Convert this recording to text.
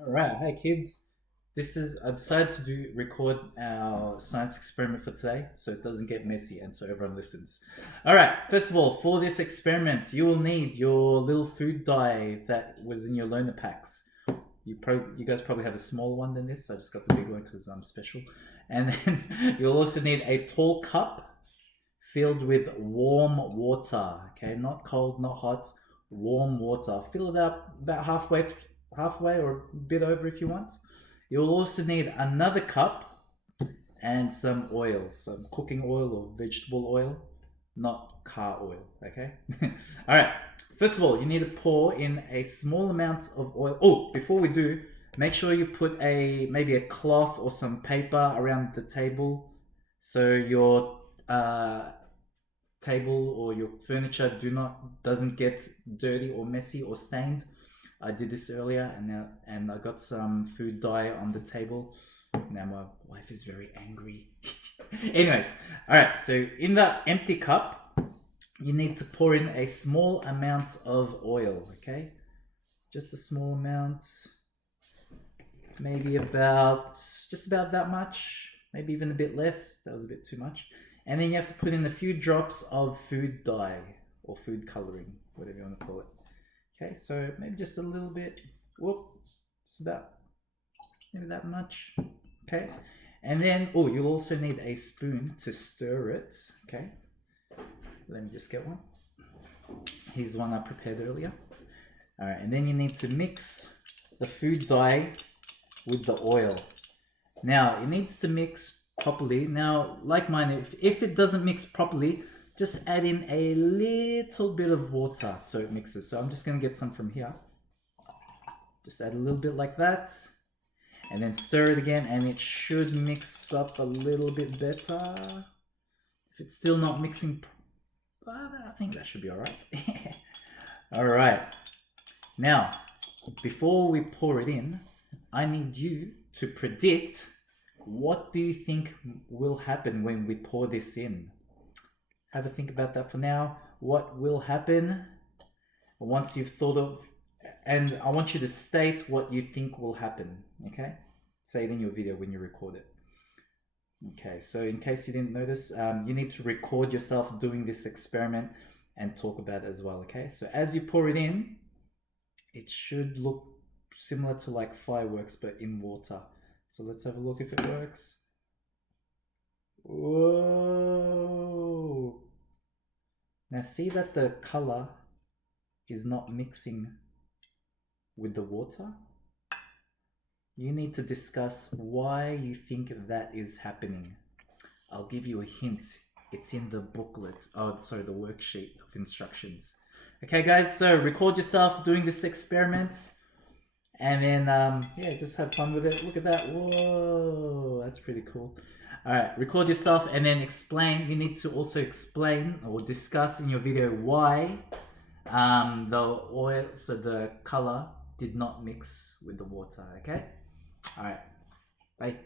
All right, hey kids. I decided to record our science experiment for today, so it doesn't get messy and so everyone listens. All right. First of all, for this experiment, you will need your little food dye that was in your loaner packs. You guys probably have a smaller one than this. I just got the big one because I'm special. And then you'll also need a tall cup filled with warm water. Okay, not cold, not hot, warm water. Fill it up about halfway or a bit over if you want. You'll also need another cup and some oil, some cooking oil or vegetable oil, not car oil. Okay. All right. First of all, you need to pour in a small amount of oil. Oh, before we do, make sure you put maybe a cloth or some paper around the table so your table or your furniture doesn't get dirty or messy or stained. I did this earlier, and I got some food dye on the table. Now my wife is very angry. Anyways, all right. So in the empty cup, you need to pour in a small amount of oil. Okay, just a small amount, maybe just about that much, maybe even a bit less. That was a bit too much. And then you have to put in a few drops of food dye or food coloring, whatever you want to call it. Okay, so maybe just a little bit. Whoop, just about maybe that much. Okay, and then you'll also need a spoon to stir it. Okay, let me just get one. Here's one I prepared earlier. All right, and then you need to mix the food dye with the oil. Now it needs to mix properly. Now, like mine, if it doesn't mix properly, just add in a little bit of water so it mixes. So I'm just going to get some from here. Just add a little bit like that. And then stir it again, and it should mix up a little bit better. If it's still not mixing, I think that should be all right. All right. Now, before we pour it in, I need you to predict what do you think will happen when we pour this in. Have a think about that for now. What will happen once you've thought of, and I want you to state what you think will happen, okay? Say it in your video when you record it. Okay, so in case you didn't notice, you need to record yourself doing this experiment and talk about it as well, okay? So as you pour it in, it should look similar to like fireworks, but in water. So let's have a look if it works. Whoa! Now see that the color is not mixing with the water? You need to discuss why you think that is happening. I'll give you a hint. It's in the booklet. Oh, sorry, the worksheet of instructions. Okay, guys, so record yourself doing this experiment. And then, yeah, just have fun with it. Look at that. Whoa, that's pretty cool. All right, record yourself and then explain. You need to also explain or discuss in your video why the color did not mix with the water, okay? All right, bye.